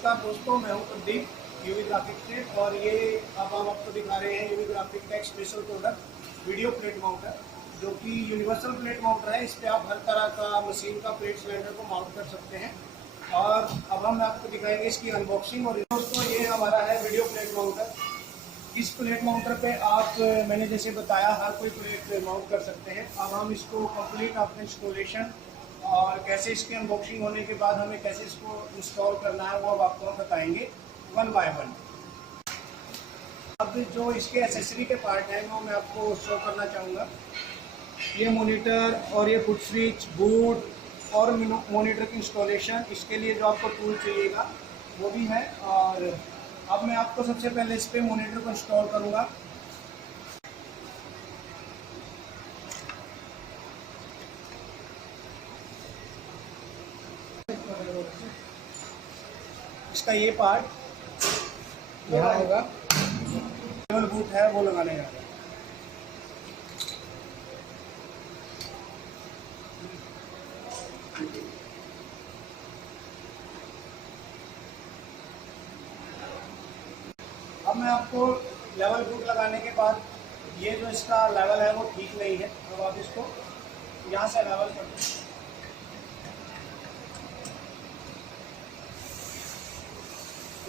नमस्कार दोस्तों, मैं हूं प्रदीप यूवी ग्राफिक से और ये अब हम आपको दिखा रहे हैं यूवी ग्राफिक का एक स्पेशल प्रोडक्ट वीडियो प्लेट माउंटर, जो कि यूनिवर्सल प्लेट माउंटर है। इस पर आप हर तरह का मशीन का प्लेट सिलेंडर को माउंट कर सकते हैं। और अब हम आपको दिखाएंगे इसकी अनबॉक्सिंग। और दोस्तों, ये हमारा है वीडियो प्लेट माउंटर। इस प्लेट माउंटर पे आप, मैंने जैसे बताया, हर कोई प्लेट माउंट कर सकते हैं। अब हम इसको कंप्लीट आपका इंस्टॉलेशन और कैसे इसकी अनबॉक्सिंग होने के बाद हमें कैसे इसको इंस्टॉल करना है वो अब आपको हम बताएंगे वन बाय वन। अब जो इसके एसेसरी के पार्ट हैं वो मैं आपको शो करना चाहूँगा। ये मॉनिटर और ये फुट स्विच, बूट और मॉनिटर की इंस्टॉलेशन, इसके लिए जो आपको टूल चाहिएगा वो भी है। और अब मैं आपको सबसे पहले इस पे मॉनिटर को इंस्टॉल करूँगा। इसका ये पार्ट यहाँ होगा, केबल बूट है वो लगाने जा रहे हैं। अब मैं आपको लेवल बूट लगाने के बाद, ये जो इसका लेवल है वो ठीक नहीं है, तो आप इसको यहाँ से लेवल कर दें।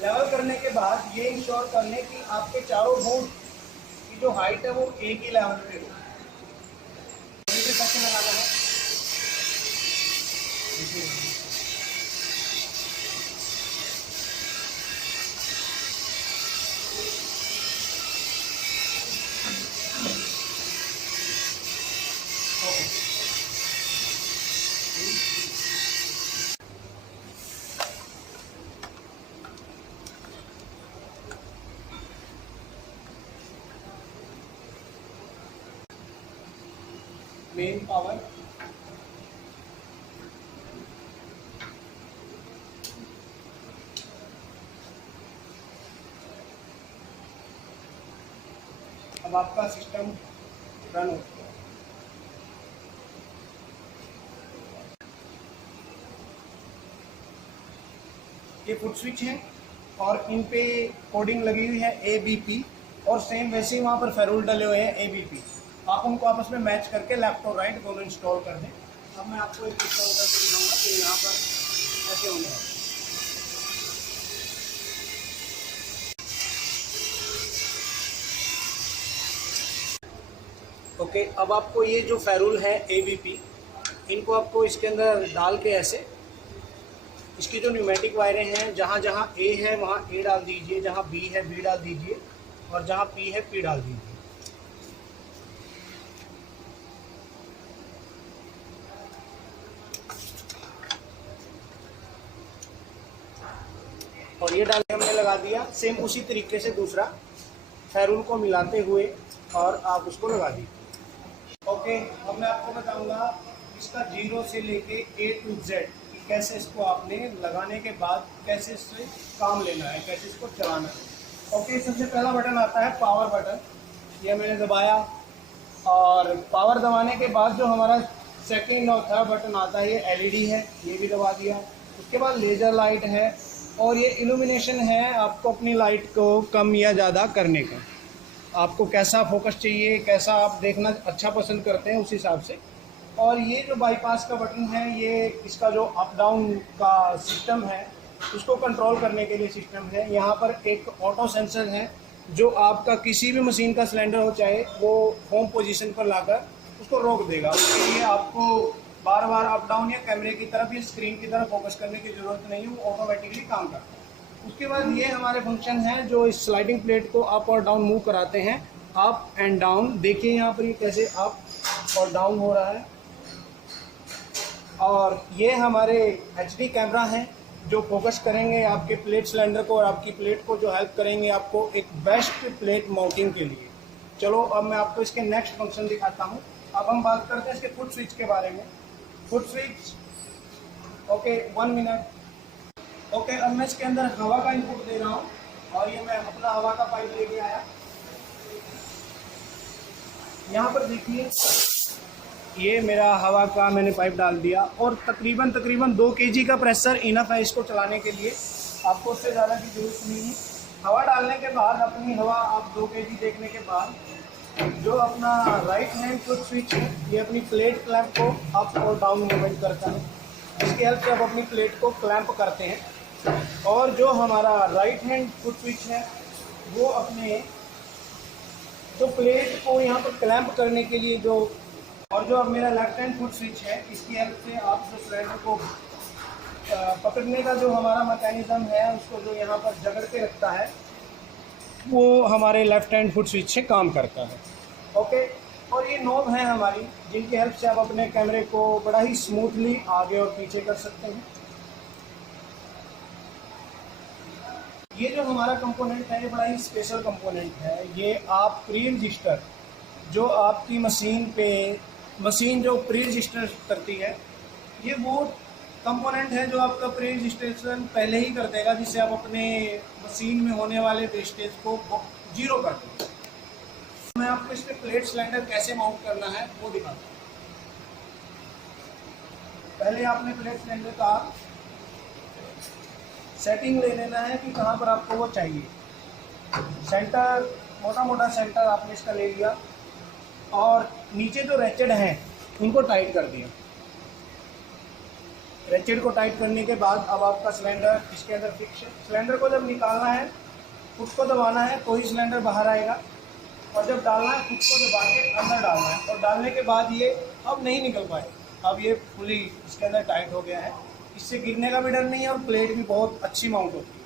लेवल करने के बाद ये इंश्योर कर लें कि आपके चारों बूट की जो हाइट है वो एक ही लेवल पे हो। कैसे लगाना है, मेन पावर, अब आपका सिस्टम रन हो। ये फुट स्विच है और इन पे कोडिंग लगी हुई है ABP, और सेम वैसे ही वहाँ पर फेरुल डले हुए हैं ABP। आप उनको आपस में मैच करके लेफ्ट और राइट दोनों इंस्टॉल कर दें। अब मैं आपको एक इंस्टॉल करके दिखाऊंगा कि यहाँ पर ऐसे होने हैं। ओके, अब आपको ये जो फेरुल है ABP, इनको आपको इसके अंदर डाल के ऐसे, इसकी जो न्यूमेटिक वायरें हैं, जहाँ जहाँ A है वहाँ A डाल दीजिए, जहाँ B है B डाल दीजिए, और जहाँ P है P डाल दीजिए। और ये डाल के हमने लगा दिया। सेम उसी तरीके से दूसरा फेरुल को मिलाते हुए और आप उसको लगा दीजिए। ओके, अब मैं आपको बताऊंगा इसका 0 से लेके A to Z कि कैसे इसको आपने लगाने के बाद कैसे इससे काम लेना है, कैसे इसको चलाना है। ओके, सबसे पहला बटन आता है पावर बटन। ये मैंने दबाया, और पावर दबाने के बाद जो हमारा सेकेंड और थर्ड बटन आता है ये LED है, ये भी दबा दिया। उसके बाद लेज़र लाइट है, और ये इल्यूमिनेशन है आपको अपनी लाइट को कम या ज़्यादा करने का। आपको कैसा फोकस चाहिए, कैसा आप देखना अच्छा पसंद करते हैं उस हिसाब से। और ये जो बाईपास का बटन है, ये इसका जो अप डाउन का सिस्टम है उसको कंट्रोल करने के लिए सिस्टम है। यहाँ पर एक ऑटो सेंसर है जो आपका किसी भी मशीन का सिलेंडर हो, चाहे वो होम पोजीशन पर लाकर उसको रोक देगा। उसके लिए आपको बार बार अप डाउन या कैमरे की तरफ या स्क्रीन की तरफ फोकस करने की ज़रूरत नहीं है, वो ऑटोमेटिकली काम करता है। उसके बाद ये हमारे फंक्शन है जो इस स्लाइडिंग प्लेट को अप और डाउन मूव कराते हैं, अप एंड डाउन। देखिए यहाँ पर ये कैसे अप और डाउन हो रहा है। और ये हमारे HD कैमरा हैं जो फोकस करेंगे आपके प्लेट सिलेंडर को और आपकी प्लेट को, जो हेल्प करेंगे आपको एक बेस्ट प्लेट माउंटिंग के लिए। चलो अब मैं आपको इसके नेक्स्ट फंक्शन दिखाता हूँ। अब हम बात करते हैं इसके फुट स्विच के बारे में। Foot switch, okay 1 minute. Okay, अब मैं इसके अंदर हवा का इनपुट दे रहा हूँ, और ये मैं अपना हवा का पाइप लेके आया। यहाँ पर देखिए, ये मेरा हवा का मैंने पाइप डाल दिया, और तकरीबन 2 kg का प्रेशर इनफ है इसको चलाने के लिए। आपको उससे ज़्यादा की जरूरत नहीं है। हवा डालने के बाद अपनी हवा आप 2 kg देखने के बाद जो अपना राइट हैंड फुट स्विच है ये अपनी प्लेट क्लैंप को अप और डाउन मूवमेंट करता है। इसकी हेल्प से आप अपनी प्लेट को क्लैंप करते हैं। और जो हमारा राइट हैंड फुट स्विच है वो अपने जो प्लेट को यहाँ पर क्लैंप करने के लिए जो, और जो अब मेरा लेफ्ट हैंड फुट स्विच है इसकी हेल्प से आप जो सिलेंडर को पकड़ने का जो हमारा मैकेनिज्म है उसको जो यहाँ पर जकड़ के रखता है वो हमारे लेफ्ट हैंड फुट स्विच से काम करता है। ओके, और ये नॉब है हमारी जिनकी हेल्प से आप अपने कैमरे को बड़ा ही स्मूथली आगे और पीछे कर सकते हैं। ये जो हमारा कंपोनेंट है ये बड़ा ही स्पेशल कंपोनेंट है। ये आप प्री रजिस्टर जो आपकी मशीन जो प्री रजिस्टर करती है ये वो कंपोनेंट है जो आपका प्री रजिस्ट्रेशन पहले ही कर देगा, जिससे आप अपने मशीन में होने वाले वेस्टेज को 0 कर दें। मैं आपको इस पे प्लेट सिलेंडर कैसे माउंट करना है वो दिखाता हूँ। पहले आपने प्लेट सिलेंडर का सेटिंग ले लेना है कि कहाँ पर आपको वो चाहिए। सेंटर मोटा सेंटर आपने इसका ले लिया और नीचे जो रेचेड हैं उनको टाइट कर दिया। रेचेड को टाइट करने के बाद अब आपका सिलेंडर इसके अंदर फिक्स है। सिलेंडर को जब निकालना है खुद को दबाना है तो ही सिलेंडर बाहर आएगा, और जब डालना है खुद को दबा के अंदर डालना है, और डालने के बाद ये अब नहीं निकल पाए। अब ये फुली इसके अंदर टाइट हो गया है, इससे गिरने का भी डर नहीं है और प्लेट भी बहुत अच्छी माउंट होती है।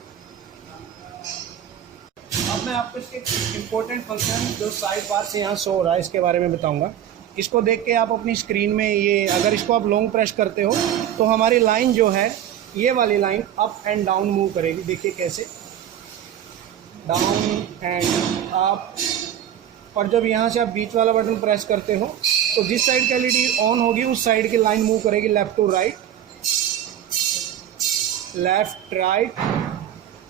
अब मैं आपको इसके इम्पोर्टेंट फंक्शन जो साइड बार से यहाँ शो हो रहा है इसके बारे में बताऊँगा। इसको देख के आप अपनी स्क्रीन में ये अगर इसको आप लॉन्ग प्रेस करते हो तो हमारी लाइन जो है ये वाली line up and down move करेगी। देखिए कैसे, डाउन एंड अप। और जब यहाँ से आप बीच वाला बटन प्रेस करते हो तो जिस साइड की एलईडी ऑन होगी उस साइड की लाइन मूव करेगी left to right, left right.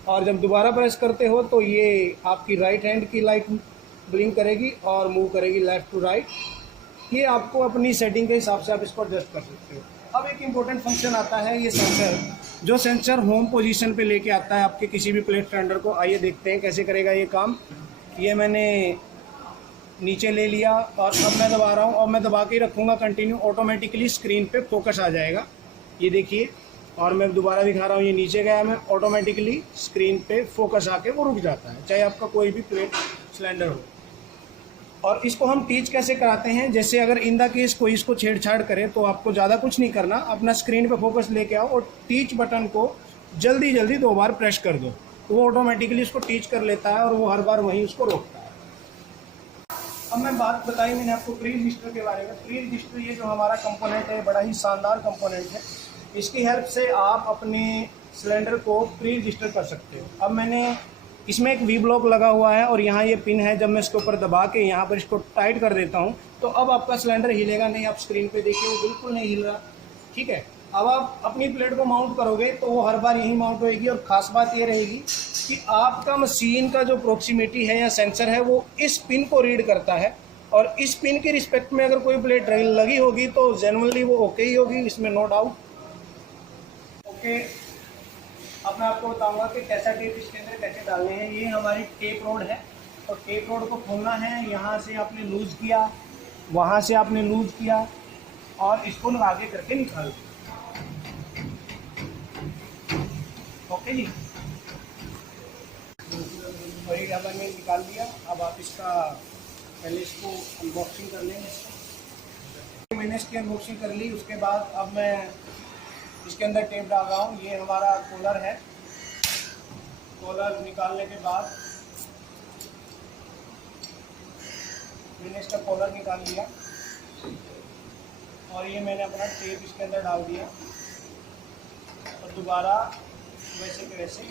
और जब दोबारा प्रेस करते हो तो ये आपकी राइट हैंड की लाइट ब्लिंक करेगी और मूव करेगी लेफ्ट टू राइट। ये आपको अपनी सेटिंग के हिसाब से आप इसको एडजस्ट कर सकते हो। अब एक इम्पोर्टेंट फंक्शन आता है ये सेंसर, जो सेंसर होम पोजीशन पे लेके आता है आपके किसी भी प्लेट सिलेंडर को। आइए देखते हैं कैसे करेगा ये काम। ये मैंने नीचे ले लिया और अब मैं दबा रहा हूँ और मैं दबा के रखूँगा कंटिन्यू, ऑटोमेटिकली स्क्रीन पे फोकस आ जाएगा। ये देखिए, और मैं दोबारा दिखा रहा हूँ, ये नीचे गया, मैं ऑटोमेटिकली स्क्रीन पे फोकस आके वो रुक जाता है, चाहे आपका कोई भी प्लेट सिलेंडर हो। और इसको हम टीच कैसे कराते हैं, जैसे अगर इन द केस कोई इसको छेड़छाड़ करे तो आपको ज़्यादा कुछ नहीं करना, अपना स्क्रीन पे फोकस लेके आओ और टीच बटन को जल्दी 2 बार प्रेस कर दो, तो वो ऑटोमेटिकली इसको टीच कर लेता है और वो हर बार वहीं उसको रोकता है। अब मैं बात बताई मैंने आपको प्री रजिस्टर के बारे में। प्री रजिस्टर ये जो हमारा कंपोनेंट है बड़ा ही शानदार कंपोनेंट है। इसकी हेल्प से आप अपने सिलेंडर को प्री रजिस्टर कर सकते हो। अब मैंने इसमें एक वी ब्लॉक लगा हुआ है और यहाँ ये पिन है, जब मैं इसके ऊपर दबा के यहाँ पर इसको टाइट कर देता हूँ तो अब आपका सिलेंडर हिलेगा नहीं। आप स्क्रीन पे देखिए वो बिल्कुल नहीं हिल रहा, ठीक है। अब आप अपनी प्लेट को माउंट करोगे तो वो हर बार यही माउंट होएगी। और ख़ास बात ये रहेगी कि आपका मशीन का जो प्रोक्सीमिटी है या सेंसर है वो इस पिन को रीड करता है, और इस पिन के रिस्पेक्ट में अगर कोई प्लेट लगी होगी तो जेनुअनली वो ओके ही होगी, इसमें नो डाउट। ओके, अब मैं आपको बताऊंगा कि कैसा टेप इसके अंदर कैसे डालने हैं। ये हमारी टेप रोड है और टेप रोड को खोलना है। यहाँ से आपने लूज़ किया, वहाँ से आपने लूज़ किया और इसको आगे करके निकाल दिया। ओके जी, और ये डब्बा में निकाल दिया। अब आप इसका पहले इसको अनबॉक्सिंग कर लेंगे। मैंने इसकी अनबॉक्सिंग कर ली, उसके बाद अब मैं इसके अंदर टेप डाल रहा हूँ। ये हमारा कॉलर है। कॉलर निकालने के बाद मैंने इसका कॉलर निकाल लिया और ये मैंने अपना टेप इसके अंदर डाल दिया और दोबारा वैसे के वैसे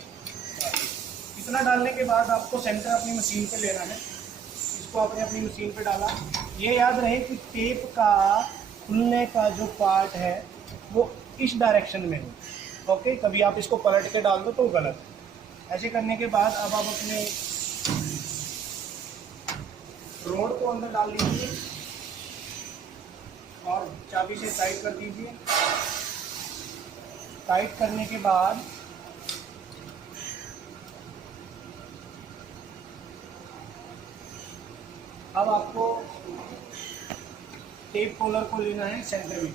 इतना डालने के बाद आपको सेंटर अपनी मशीन पे लेना है। इसको आपने अपनी मशीन पे डाला। ये याद रहे कि टेप का खुलने का जो पार्ट है वो इस डायरेक्शन में हो। ओके, कभी आप इसको पलट के डाल दो तो गलत। ऐसे करने के बाद अब आप अपने रोड को अंदर डाल लीजिए और चाबी से टाइट कर दीजिए। टाइट करने के बाद अब आपको टेप कॉलर को लेना है सेंटर में।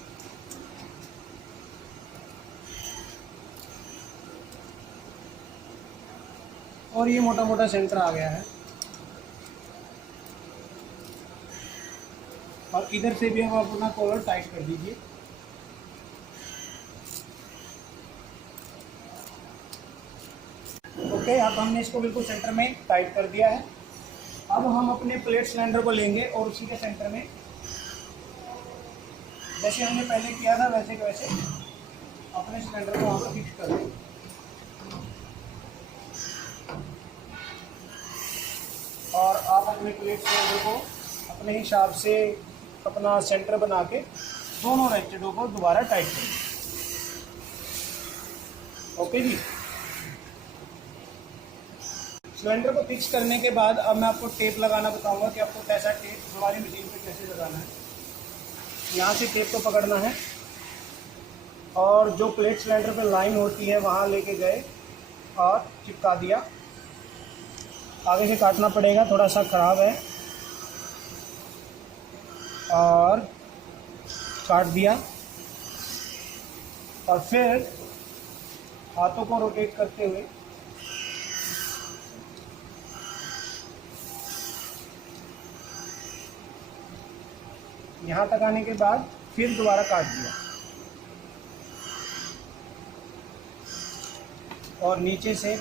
और ये मोटा मोटा सेंटर आ गया है। और इधर से भी हम अपना कॉलर टाइट कर दीजिए। ओके, अब हमने इसको बिल्कुल सेंटर में टाइट कर दिया है। अब हम अपने प्लेट सिलेंडर को लेंगे और उसी के सेंटर में जैसे हमने पहले किया था वैसे के वैसे अपने सिलेंडर को वहाँ पर फिक्स कर देंगे। और आप अपने प्लेट सिलेंडर को अपने हिसाब से अपना सेंटर बना के दोनों रेस्टेडों को दोबारा टाइट करें। ओके जी। सिलेंडर को फिक्स करने के बाद अब मैं आपको टेप लगाना बताऊंगा कि आपको कैसा टेप हमारी मशीन पे कैसे लगाना है। यहाँ से टेप को पकड़ना है और जो प्लेट सिलेंडर पे लाइन होती है वहाँ लेके गए और चिपका दिया। आगे से काटना पड़ेगा, थोड़ा सा ख़राब है, और काट दिया। और फिर हाथों को रोटेट करते हुए यहाँ तक आने के बाद फिर दोबारा काट दिया और नीचे से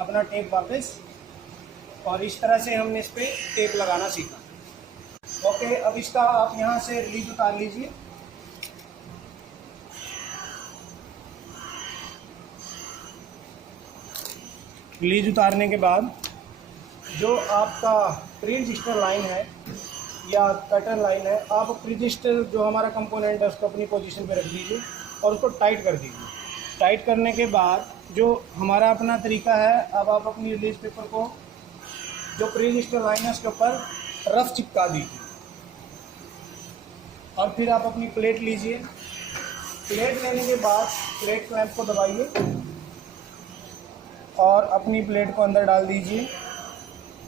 अपना टेप वापस। और इस तरह से हमने इस पे टेप लगाना सीखा। ओके, अब इसका आप यहाँ से रिलीज उतार लीजिए। रिलीज उतारने के बाद जो आपका प्री रजिस्टर लाइन है या कटर लाइन है, आप प्री रजिस्टर जो हमारा कंपोनेंट है उसको अपनी पोजीशन पे रख दीजिए और उसको टाइट कर दीजिए। टाइट करने के बाद जो हमारा अपना तरीका है, अब आप अपनी रिलीज पेपर को जो प्री रजिस्टर लाइन है उसके ऊपर रफ चिपका दीजिए। और फिर आप अपनी प्लेट लीजिए। प्लेट लेने के बाद प्लेट क्लैंप को दबाइए और अपनी प्लेट को अंदर डाल दीजिए।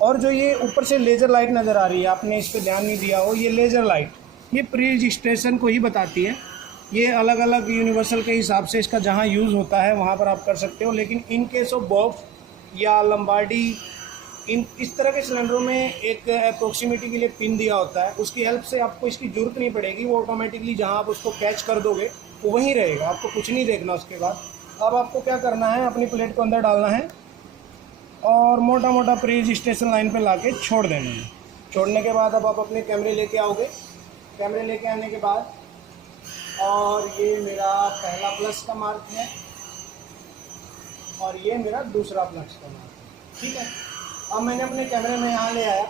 और जो ये ऊपर से लेज़र लाइट नज़र आ रही है, आपने इस पर ध्यान नहीं दिया हो, ये लेज़र लाइट ये प्री रजिस्ट्रेशन को ही बताती है। ये अलग अलग यूनिवर्सल के हिसाब से इसका जहाँ यूज़ होता है वहाँ पर आप कर सकते हो, लेकिन इन केस ऑफ बॉक्स या लंबार्डी इन इस तरह के सिलेंडरों में एक अप्रोक्सीमेटी के लिए पिन दिया होता है, उसकी हेल्प से आपको इसकी ज़रूरत नहीं पड़ेगी। वो ऑटोमेटिकली जहाँ आप उसको कैच कर दोगे वो वहीं रहेगा, आपको कुछ नहीं देखना उसके बाद। अब आपको क्या करना है, अपनी प्लेट को अंदर डालना है और मोटा मोटा प्री रजिस्ट्रेशन लाइन पे लाके छोड़ देना है। छोड़ने के बाद अब आप अपने कैमरे लेके आओगे। कैमरे लेके आने के बाद और ये मेरा पहला प्लस का मार्क है और ये मेरा दूसरा प्लस का मार्क है। ठीक है, अब मैंने अपने कैमरे में यहाँ ले आया।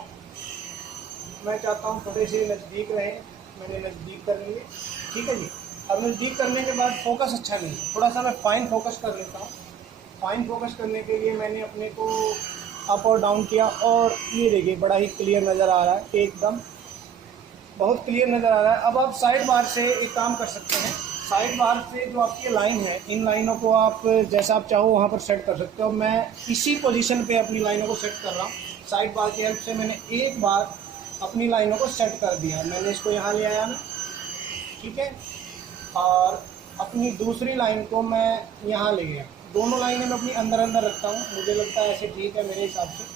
मैं चाहता हूँ थोड़े से नज़दीक रहे, मैंने नज़दीक कर लिए। ठीक है जी। अब नज़दीक करने के बाद फोकस अच्छा नहीं है, थोड़ा सा मैं फाइन फोकस कर लेता हूँ। फाइन फोकस करने के लिए मैंने अपने को अप और डाउन किया और ये देखिए बड़ा ही क्लियर नज़र आ रहा है, एकदम बहुत क्लियर नज़र आ रहा है। अब आप साइड बार से एक काम कर सकते हैं। साइड बार से जो आपकी लाइन है, इन लाइनों को आप जैसा आप चाहो वहाँ पर सेट कर सकते हो। मैं इसी पोजीशन पे अपनी लाइनों को सेट कर रहा हूँ। साइड बार की हेल्प से मैंने एक बार अपनी लाइनों को सेट कर दिया। मैंने इसको यहाँ ले आया ना, ठीक है, और अपनी दूसरी लाइन को मैं यहाँ ले गया। दोनों लाइनें मैं अपनी अंदर अंदर रखता हूँ, मुझे लगता है ऐसे ठीक है मेरे हिसाब से।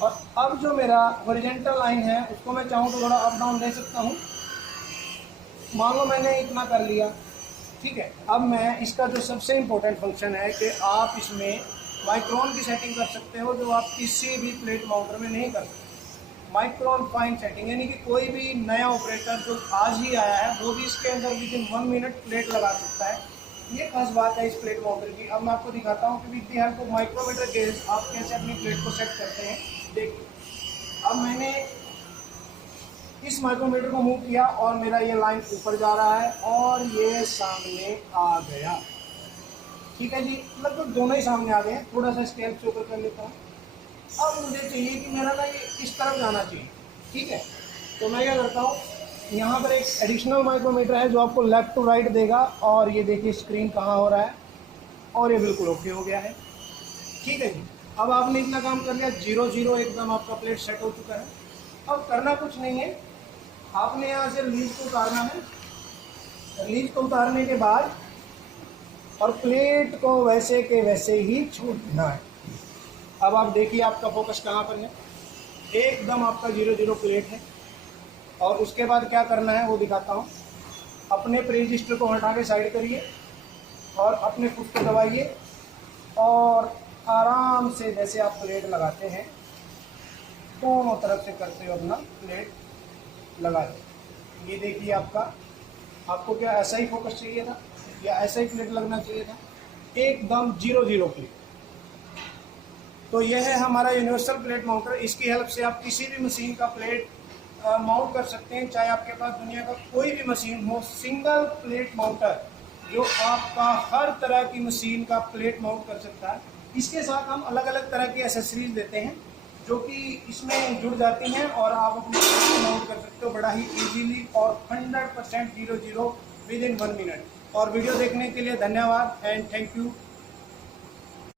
और अब जो मेरा हॉरिजॉन्टल लाइन है उसको मैं चाहूँ तो थोड़ा अप डाउन ले सकता हूँ। मान लो मैंने इतना कर लिया, ठीक है। अब मैं इसका जो सबसे इम्पोर्टेंट फंक्शन है कि आप इसमें माइक्रोन की सेटिंग कर सकते हो, जो आप किसी भी प्लेट माउंटर में नहीं कर सकते। माइक्रोन फाइन सेटिंग यानी कि कोई भी नया ऑपरेटर जो आज ही आया है वो भी इसके अंदर विद इन 1 मिनट प्लेट लगा सकता है। ये खास बात है इस प्लेट माउंटर की। अब मैं आपको दिखाता हूँ कि with the help of micrometer gauge आप कैसे अपनी प्लेट को सेट करते हैं। देखिए, अब मैंने इस माइक्रोमीटर को मूव किया और मेरा ये लाइन ऊपर जा रहा है और ये सामने आ गया। ठीक है जी, लगभग दोनों ही सामने आ गए हैं। थोड़ा सा स्केल से ऊपर कर लेता हूँ। अब मुझे चाहिए कि मेरा ना ये इस तरफ जाना चाहिए, ठीक है। तो मैं क्या करता हूँ, यहाँ पर एक एडिशनल माइक्रोमीटर है जो आपको लेफ़्ट टू राइट देगा और ये देखिए स्क्रीन कहाँ हो रहा है और ये बिल्कुल ओके हो गया है। ठीक है जी, अब आपने इतना काम कर लिया, 0 0 एकदम आपका प्लेट सेट हो चुका है। अब करना कुछ नहीं है, आपने यहाँ से रिलीज को उतारना है। रिलीज को उतारने के बाद और प्लेट को वैसे के वैसे ही छोड़ देना है। अब आप देखिए आपका फोकस कहाँ पर है, एकदम आपका 0-0 प्लेट है। और उसके बाद क्या करना है वो दिखाता हूँ। अपने रजिस्टर को हटा के साइड करिए और अपने फुट को दबाइए और आराम से जैसे आप प्लेट लगाते हैं दोनों तरफ से करते हुए अपना प्लेट लगा दें। ये देखिए आपको क्या ऐसा ही फोकस चाहिए था या ऐसा ही प्लेट लगना चाहिए था, एकदम 0-0 प्लेट। तो यह है हमारा यूनिवर्सल प्लेट माउंटर। इसकी हेल्प से आप किसी भी मशीन का प्लेट माउंट कर सकते हैं, चाहे आपके पास दुनिया का कोई भी मशीन हो। सिंगल प्लेट माउंटर जो आपका हर तरह की मशीन का प्लेट माउंट कर सकता है। इसके साथ हम अलग अलग तरह की एसेसरीज देते हैं जो कि इसमें जुड़ जाती हैं और आप अपने माउंट कर सकते हो बड़ा ही इजीली और 100% 0-0 विद इन 1 मिनट। और वीडियो देखने के लिए धन्यवाद एंड थैंक यू।